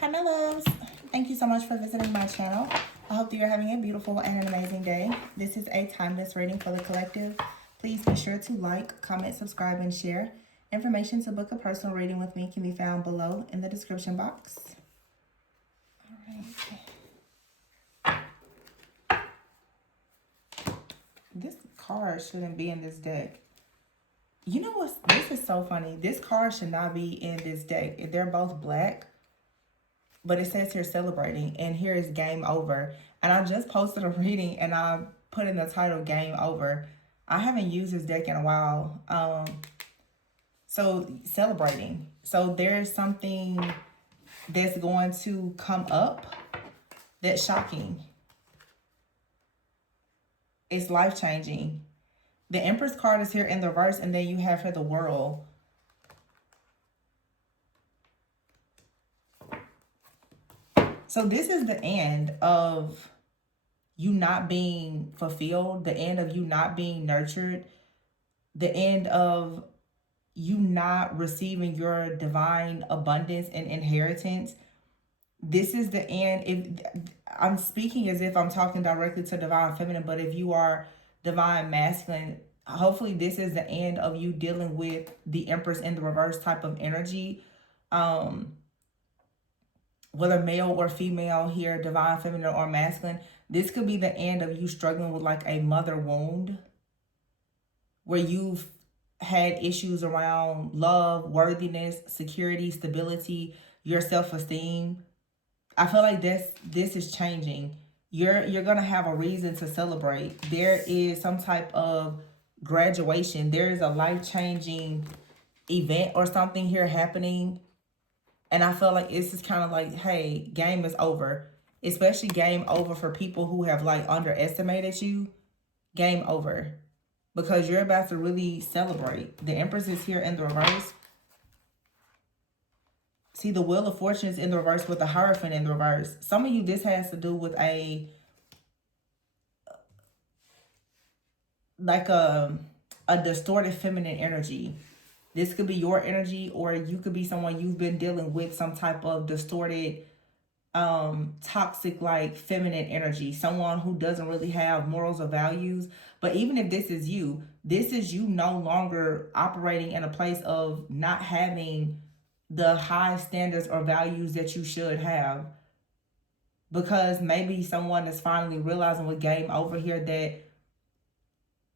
Hi, my loves. Thank you so much for visiting my channel. I hope that you're having a beautiful and an amazing day. This is a timeless reading for the collective. Please be sure to like, comment, subscribe, and share. Information to book a personal reading with me can be found below in the description box. All right. This card shouldn't be in this deck. You know what? This is so funny. This card should not be in this deck. They're both black. But it says here celebrating, and here is game over. And I just posted a reading and I put in the title game over. I haven't used this deck in a while. So celebrating. So there's something that's going to come up that's shocking. It's life-changing. The Empress card is here in the reverse, and then you have here the World. So this is the end of you not being fulfilled, the end of you not being nurtured, the end of you not receiving your divine abundance and inheritance. This is the end. If I'm speaking as if I'm talking directly to divine feminine, but if you are divine masculine, hopefully this is the end of you dealing with the Empress in the reverse type of energy. Whether male or female here, divine feminine or masculine, this could be the end of you struggling with like a mother wound where you've had issues around love, worthiness, security, stability, your self-esteem. I feel like this is changing. You're gonna have a reason to celebrate. There is some type of graduation. There is a life-changing event or something here happening. And I feel like it's just kind of like, hey, game is over. Especially game over for people who have like underestimated you. Game over. Because you're about to really celebrate. The Empress is here in the reverse. See, the Wheel of Fortune is in the reverse with the Hierophant in the reverse. Some of you, this has to do with a distorted feminine energy. This could be your energy, or you could be someone you've been dealing with some type of distorted, toxic, like feminine energy. Someone who doesn't really have morals or values. But even if this is you no longer operating in a place of not having the high standards or values that you should have. Because maybe someone is finally realizing with game over here that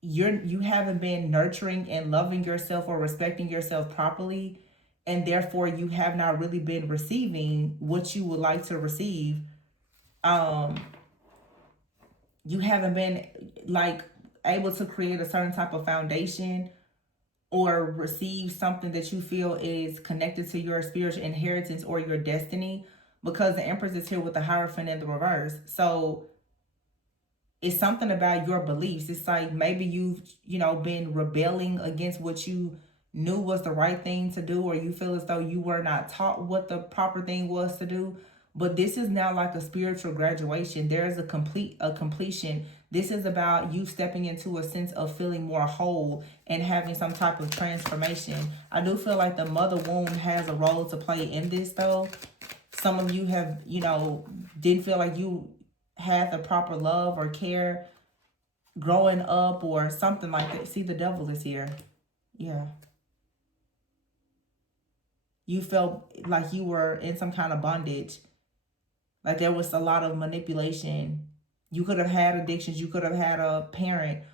you haven't been nurturing and loving yourself or respecting yourself properly, and therefore you have not really been receiving what you would like to receive. You haven't been like able to create a certain type of foundation or receive something that you feel is connected to your spiritual inheritance or your destiny, because the Empress is here with the Hierophant in the reverse. So it's something about your beliefs. It's like maybe you've, been rebelling against what you knew was the right thing to do, or you feel as though you were not taught what the proper thing was to do. But this is now like a spiritual graduation. There's a completion. This is about you stepping into a sense of feeling more whole and having some type of transformation. I do feel like the mother womb has a role to play in this though. Some of you have, didn't feel like you had the proper love or care growing up or something like that. See, the Devil is here. Yeah. You felt like you were in some kind of bondage. Like there was a lot of manipulation. You could have had addictions. You could have had a parent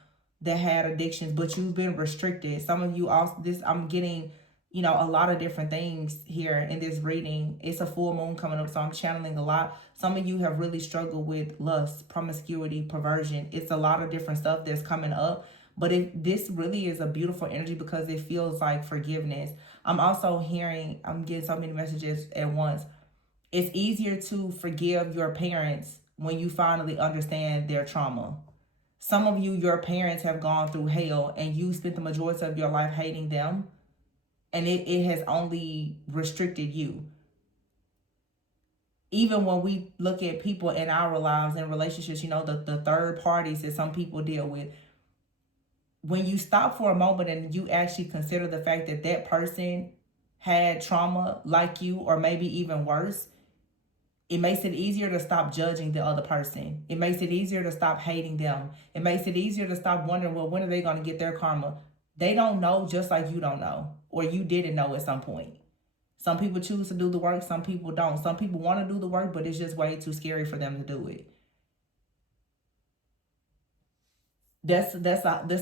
that had addictions, but you've been restricted. Some of you also, I'm getting, a lot of different things here in this reading. It's a full moon coming up, so I'm channeling a lot. Some of you have really struggled with lust, promiscuity, perversion. It's a lot of different stuff that's coming up. But this really is a beautiful energy because it feels like forgiveness. I'm getting so many messages at once. It's easier to forgive your parents when you finally understand their trauma. Some of you, your parents have gone through hell and you spent the majority of your life hating them. And it has only restricted you. Even when we look at people in our lives and relationships, the third parties that some people deal with, when you stop for a moment and you actually consider the fact that that person had trauma like you, or maybe even worse, It makes it easier to stop judging the other person. It makes it easier to stop hating them. It makes it easier to stop wondering, well, when are they going to get their karma? They don't know, just like you don't know, or you didn't know at some point. Some people choose to do the work, some people don't. Some people want to do the work, but it's just way too scary for them to do it. That's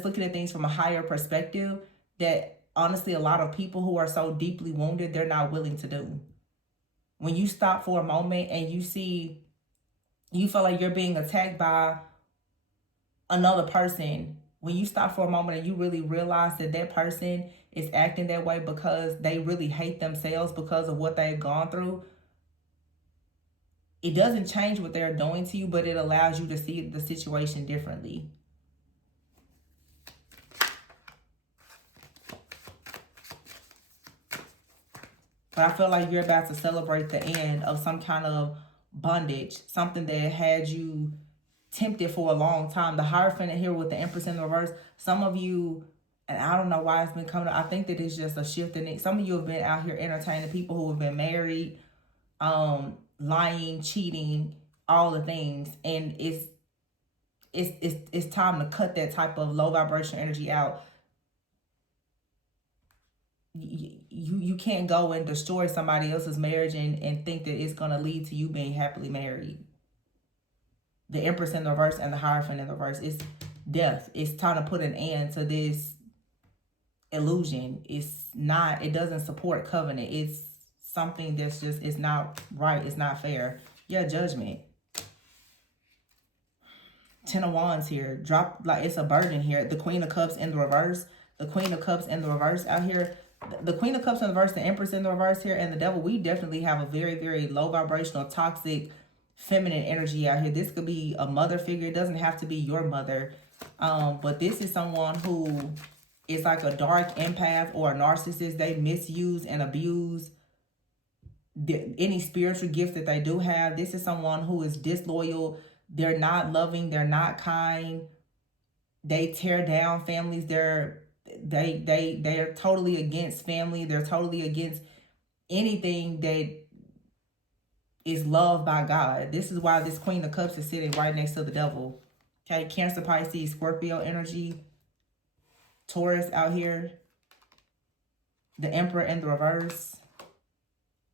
looking at things from a higher perspective that honestly a lot of people who are so deeply wounded, they're not willing to do. When you stop for a moment and you feel like you're being attacked by another person, when you stop for a moment and you really realize that that person is acting that way because they really hate themselves because of what they've gone through, it doesn't change what they're doing to you, but it allows you to see the situation differently. But I feel like you're about to celebrate the end of some kind of bondage, something that had you tempted for a long time. The Hierophant here with the Empress in the reverse. Some of you, and I don't know why it's been coming up, I think that it's just a shift in it. Some of you have been out here entertaining people who have been married, lying, cheating, all the things. And it's time to cut that type of low vibration energy out. You can't go and destroy somebody else's marriage and think that it's going to lead to you being happily married. The Empress in the reverse and the Hierophant in the reverse. It's death. It's time to put an end to this illusion. It doesn't support covenant. It's something that's just, it's not right. It's not fair. Yeah, Judgment. Ten of Wands here. Drop, like it's a burden here. The Queen of Cups in the reverse. The Queen of Cups in the reverse out here. The Queen of Cups in the reverse, the Empress in the reverse here, and the Devil. We definitely have a very, very low vibrational, toxic, feminine energy out here. This could be a mother figure. It doesn't have to be your mother. But this is someone who is like a dark empath or a narcissist. They misuse and abuse any spiritual gifts that they do have. This is someone who is disloyal. They're not loving. They're not kind. They tear down families. They're totally against family. They're totally against anything that is loved by God. This is why this Queen of Cups is sitting right next to the Devil. Okay, Cancer, Pisces, Scorpio energy. Taurus out here. The Emperor in the reverse.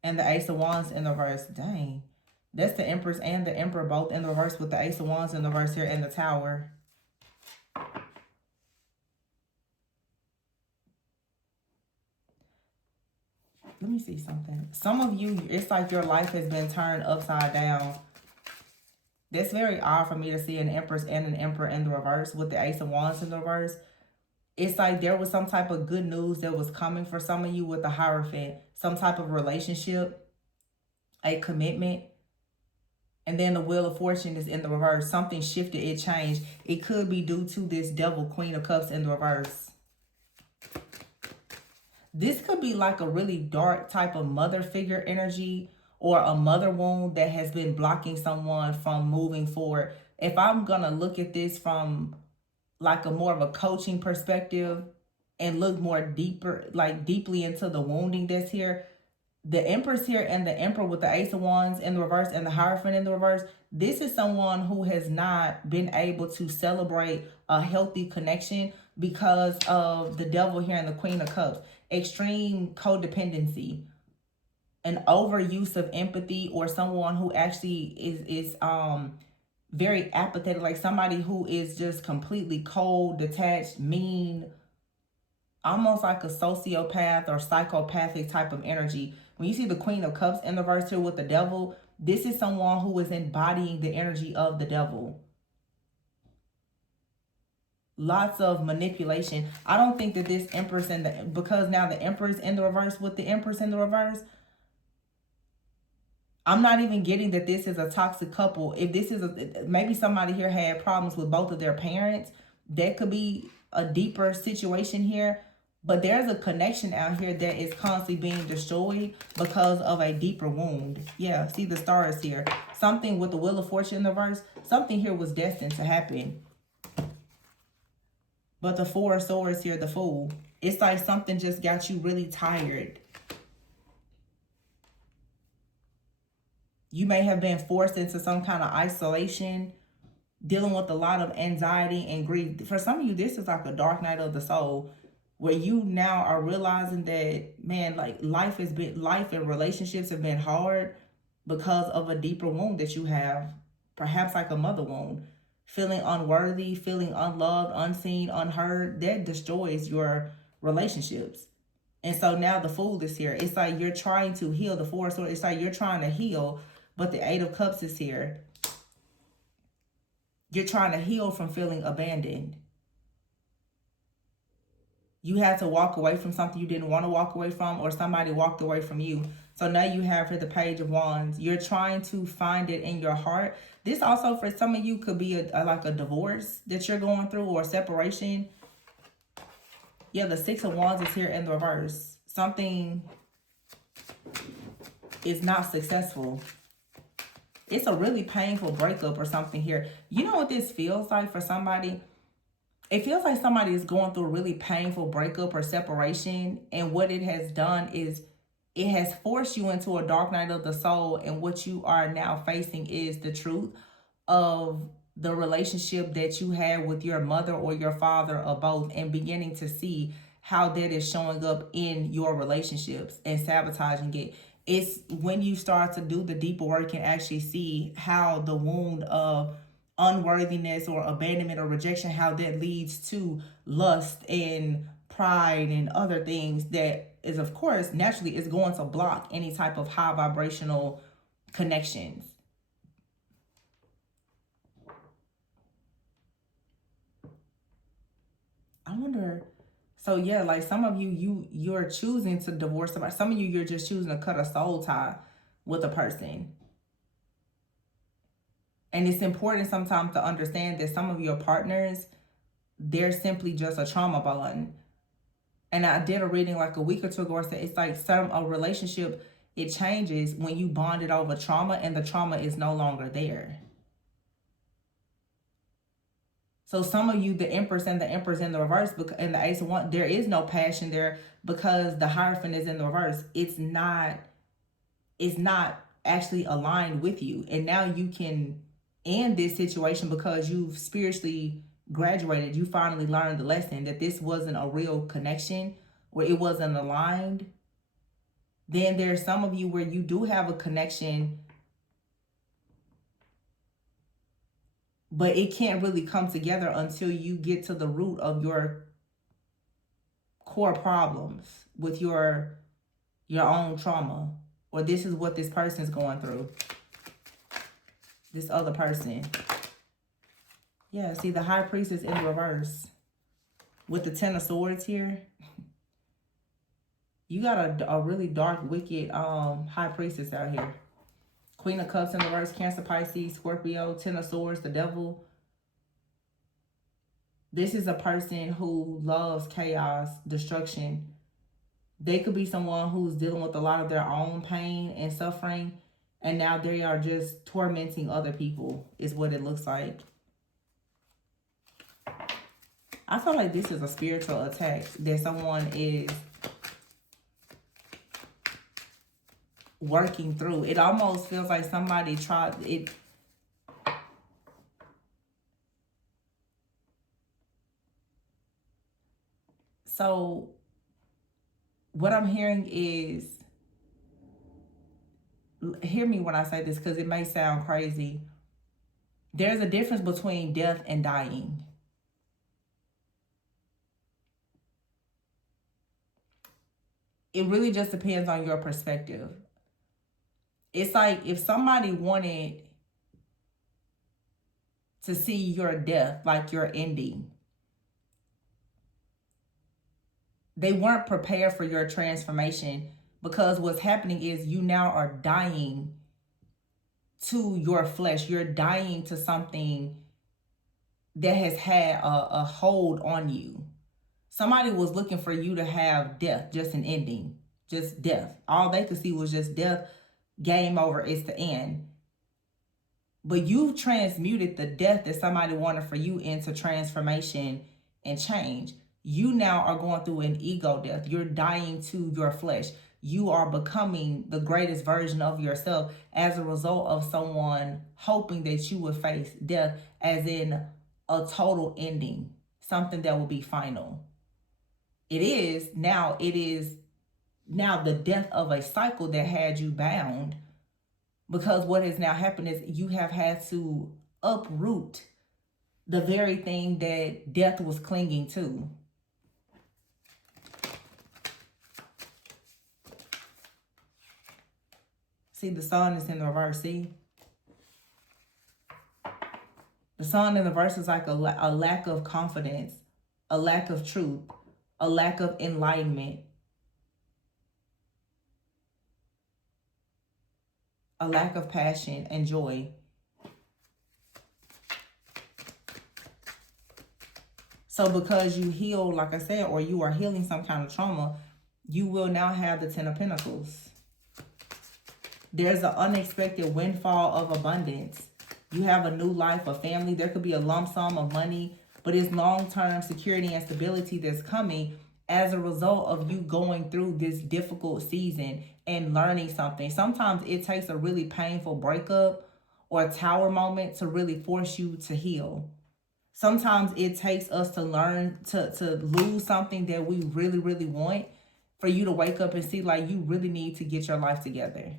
And the Ace of Wands in the reverse. Dang. That's the Empress and the Emperor both in the reverse with the Ace of Wands in the reverse here and the Tower. Let me see something. Some of you, it's like your life has been turned upside down. That's very odd for me to see an Empress and an Emperor in the reverse with the Ace of Wands in the reverse. It's like there was some type of good news that was coming for some of you with the Hierophant. Some type of relationship, a commitment. And then the Wheel of Fortune is in the reverse. Something shifted, it changed. It could be due to this Devil, Queen of Cups in the reverse. This could be like a really dark type of mother figure energy or a mother wound that has been blocking someone from moving forward. If I'm going to look at this from like a more of a coaching perspective and look more deeply into the wounding that's here, the Empress here and the Emperor with the Ace of Wands in the reverse and the Hierophant in the reverse, this is someone who has not been able to celebrate a healthy connection because of the Devil here and the Queen of Cups. Extreme codependency, an overuse of empathy, or someone who actually is very apathetic, like somebody who is just completely cold, detached, mean, almost like a sociopath or psychopathic type of energy. When you see the Queen of Cups in the reverse here with the Devil, this is someone who is embodying the energy of the Devil. Lots of manipulation. I don't think that this Empress because now the Empress in the reverse with the Empress in the reverse, I'm not even getting that this is a toxic couple. If this is maybe somebody here had problems with both of their parents, that could be a deeper situation here. But there's a connection out here that is constantly being destroyed because of a deeper wound. Yeah, see the stars here. Something with the Wheel of Fortune in the reverse, something here was destined to happen. But the Four of Swords here, the Fool. It's like something just got you really tired. You may have been forced into some kind of isolation, dealing with a lot of anxiety and grief. For some of you, this is like a dark night of the soul, where you now are realizing that, man, like life and relationships have been hard because of a deeper wound that you have, perhaps like a mother wound. Feeling unworthy, feeling unloved, unseen, unheard, that destroys your relationships. And so now the Fool is here. It's like you're trying to heal the Four of Swords. It's like you're trying to heal, but the Eight of Cups is here. You're trying to heal from feeling abandoned. You had to walk away from something you didn't want to walk away from, or somebody walked away from you. So now you have here the Page of Wands. You're trying to find it in your heart. This also for some of you could be like a divorce that you're going through, or a separation. Yeah, the Six of Wands is here in the reverse. Something is not successful. It's a really painful breakup or something here. You know what this feels like for somebody? It feels like somebody is going through a really painful breakup or separation. And what it has done is it has forced you into a dark night of the soul. And what you are now facing is the truth of the relationship that you had with your mother or your father, or both, and beginning to see how that is showing up in your relationships and sabotaging it. It's when you start to do the deeper work and actually see how the wound of unworthiness or abandonment or rejection, how that leads to lust and pride and other things, that is, of course, naturally is going to block any type of high vibrational connections. I wonder, so yeah, like some of you're choosing to divorce somebody. Some of you're just choosing to cut a soul tie with a person. And it's important sometimes to understand that some of your partners, they're simply just a trauma bond. And I did a reading like a week or two ago. I said it's like a relationship, it changes when you bonded over trauma and the trauma is no longer there. So some of you, the Empress and the Empress in the reverse, and the Ace of Wands, there is no passion there because the Hierophant is in the reverse. It's not actually aligned with you. And now you can end this situation because you've spiritually graduated. You finally learned the lesson that this wasn't a real connection, where it wasn't aligned. Then there's some of you where you do have a connection, but it can't really come together until you get to the root of your core problems with your own trauma, or this is what this person's going through. This other person. Yeah, see the High Priestess in reverse with the Ten of Swords here. You got a really dark, wicked High Priestess out here. Queen of Cups in reverse, Cancer, Pisces, Scorpio, Ten of Swords, the Devil. This is a person who loves chaos, destruction. They could be someone who's dealing with a lot of their own pain and suffering, and now they are just tormenting other people, is what it looks like. I feel like this is a spiritual attack that someone is working through. It almost feels like somebody tried it. So what I'm hearing is, hear me when I say this because it may sound crazy. There's a difference between death and dying. It really just depends on your perspective. It's like if somebody wanted to see your death, like your ending, they weren't prepared for your transformation, because what's happening is you now are dying to your flesh. You're dying to something that has had a hold on you. Somebody was looking for you to have death, just an ending, just death. All they could see was just death. Game over, it's the end. But you've transmuted the death that somebody wanted for you into transformation and change. You now are going through an ego death. You're dying to your flesh. you are becoming the greatest version of yourself as a result of someone hoping that you would face death, as in a total ending, something that will be final. It is now the death of a cycle that had you bound, because what has now happened is you have had to uproot the very thing that death was clinging to. See, the sun is in the reverse. See, the sun in the reverse is like a lack of confidence, a lack of truth, a lack of enlightenment, a lack of passion and joy. So because you heal, like I said, or you are healing some kind of trauma, you will now have the Ten of Pentacles. There's an unexpected windfall of abundance. You have a new life, a family. There could be a lump sum of money, but it's long-term security and stability that's coming as a result of you going through this difficult season and learning something. Sometimes it takes a really painful breakup or a tower moment to really force you to heal. Sometimes it takes us to learn to lose something that we really, really want, for you to wake up and see like you really need to get your life together.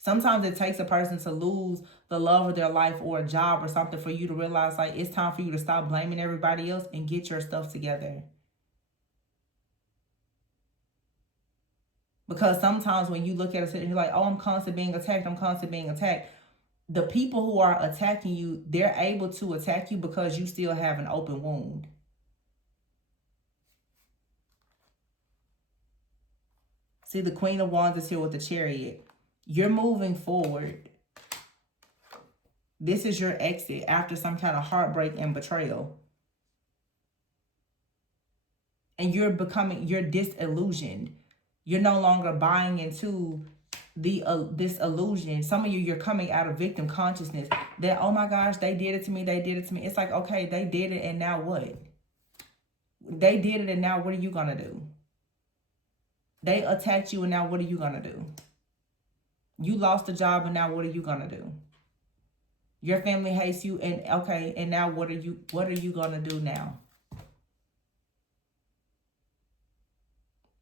Sometimes it takes a person to lose the love of their life or a job or something for you to realize like it's time for you to stop blaming everybody else and get your stuff together. Because sometimes when you look at it, you're like, oh, I'm constantly being attacked. I'm constantly being attacked. The people who are attacking you, they're able to attack you because you still have an open wound. See, the Queen of Wands is here with the Chariot. You're moving forward. This is your exit after some kind of heartbreak and betrayal. And you're disillusioned. You're no longer buying into this illusion. Some of you, you're coming out of victim consciousness that, oh my gosh, they did it to me, they did it to me. It's like, okay, they did it, and now what? They did it, and now what are you gonna do? They attacked you, and now what are you gonna do? You lost a job, and now what are you gonna do? Your family hates you, and okay, and now what are you gonna do now?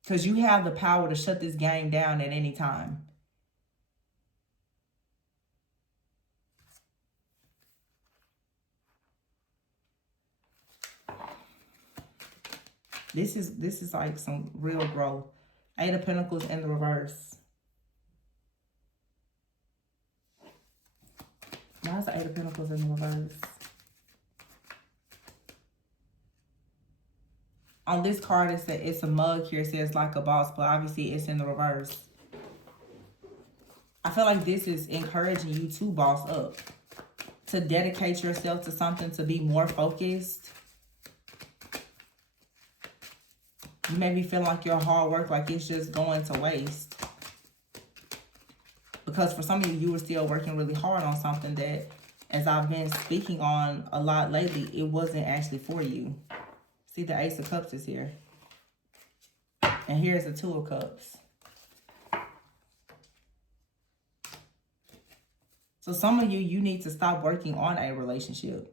Because you have the power to shut this game down at any time. This is like some real growth. Eight of Pentacles in the reverse. Why is the Eight of Pentacles in the reverse? On this card, it's a mug here. It says like a boss, but obviously it's in the reverse. I feel like this is encouraging you to boss up, to dedicate yourself to something, to be more focused. You may be feeling like your hard work, like it's just going to waste. Because for some of you, you were still working really hard on something that, as I've been speaking on a lot lately, it wasn't actually for you. See, the Ace of Cups is here. And here's the Two of Cups. So some of you, you need to stop working on a relationship.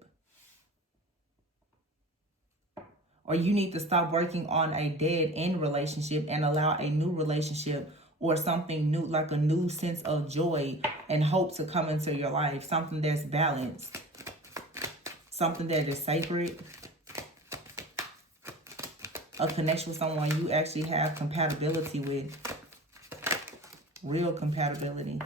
Or you need to stop working on a dead-end relationship and allow a new relationship or something new, like a new sense of joy and hope to come into your life. Something that's balanced. Something that is sacred. A connection with someone you actually have compatibility with. Real compatibility.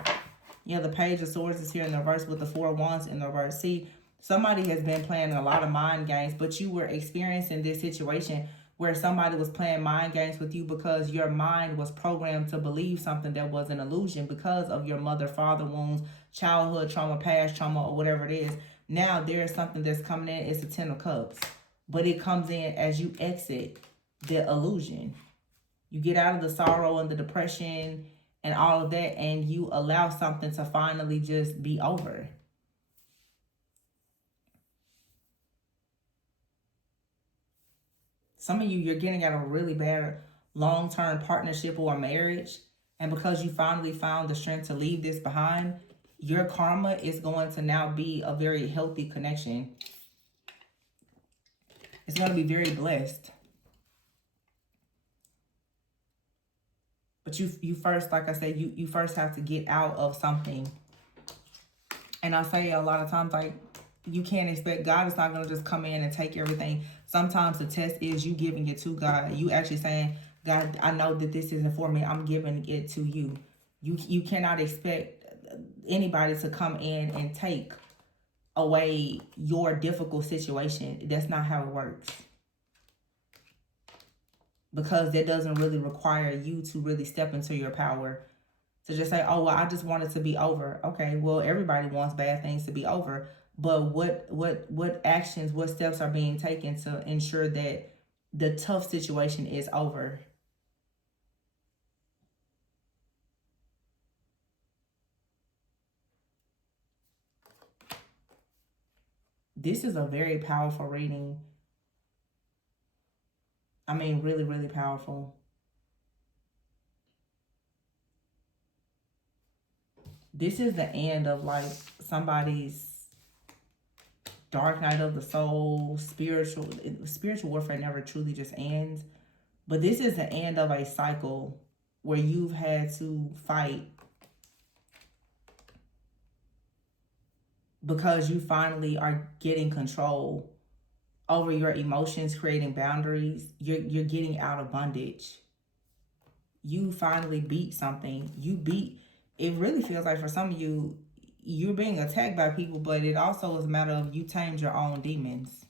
Yeah, the Page of Swords is here in the reverse with the Four of Wands in the reverse. See, somebody has been playing a lot of mind games, but you were experiencing this situation where somebody was playing mind games with you because your mind was programmed to believe something that was an illusion because of your mother-father wounds, childhood trauma, past trauma, or whatever it is. Now there is something that's coming in. It's the Ten of Cups. But it comes in as you exit the illusion. You get out of the sorrow and the depression and all of that, and you allow something to finally just be over. Some of you, you're getting out of a really bad long-term partnership or marriage, and because you finally found the strength to leave this behind, your karma is going to now be a very healthy connection. It's going to be very blessed. But you first, like I said, you first have to get out of something. And I say a lot of times, like, you can't expect, God is not going to just come in and take everything. Sometimes the test is you giving it to God. You actually saying, God, I know that this isn't for me. I'm giving it to you. You cannot expect anybody to come in and take away your difficult situation. That's not how it works. Because that doesn't really require you to really step into your power. To just say, oh, well, I just want it to be over. Okay, well, everybody wants bad things to be over. But what actions, what steps are being taken to ensure that the tough situation is over? This is a very powerful reading. I mean, really, really powerful. This is the end of like somebody's dark night of the soul. Spiritual warfare never truly just ends. But this is the end of a cycle where you've had to fight because you finally are getting control over your emotions, creating boundaries. You're getting out of bondage. You finally beat something. It really feels like for some of you, you're being attacked by people, but it also is a matter of you tamed your own demons.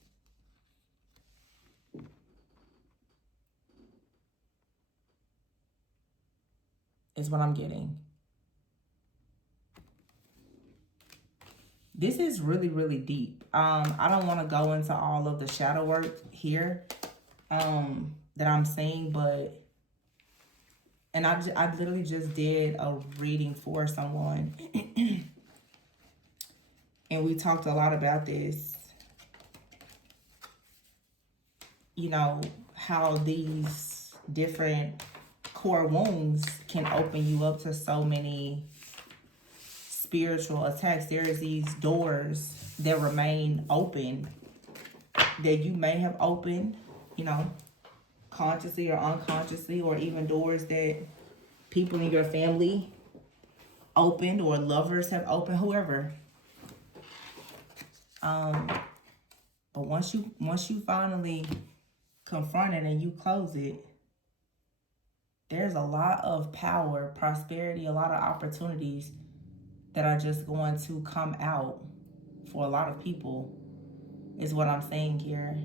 Is what I'm getting. This is really, really deep. I don't want to go into all of the shadow work here that I'm seeing, but, and I literally just did a reading for someone and we talked a lot about this, you know, how these different core wounds can open you up to so many spiritual attacks. There's these doors that remain open that you may have opened, you know, consciously or unconsciously, or even doors that people in your family opened or lovers have opened, whoever. But once you finally confront it and you close it, there's a lot of power, prosperity, a lot of opportunities that are just going to come out for a lot of people, is what I'm saying here.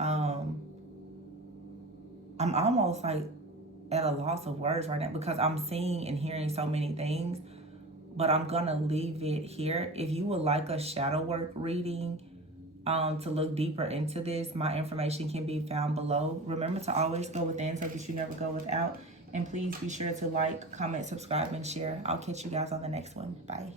I'm almost like at a loss of words right now because I'm seeing and hearing so many things, but I'm gonna leave it here. If you would like a shadow work reading, to look deeper into this, my information can be found below. Remember to always go within so that you never go without. And please be sure to like, comment, subscribe, and share. I'll catch you guys on the next one. Bye.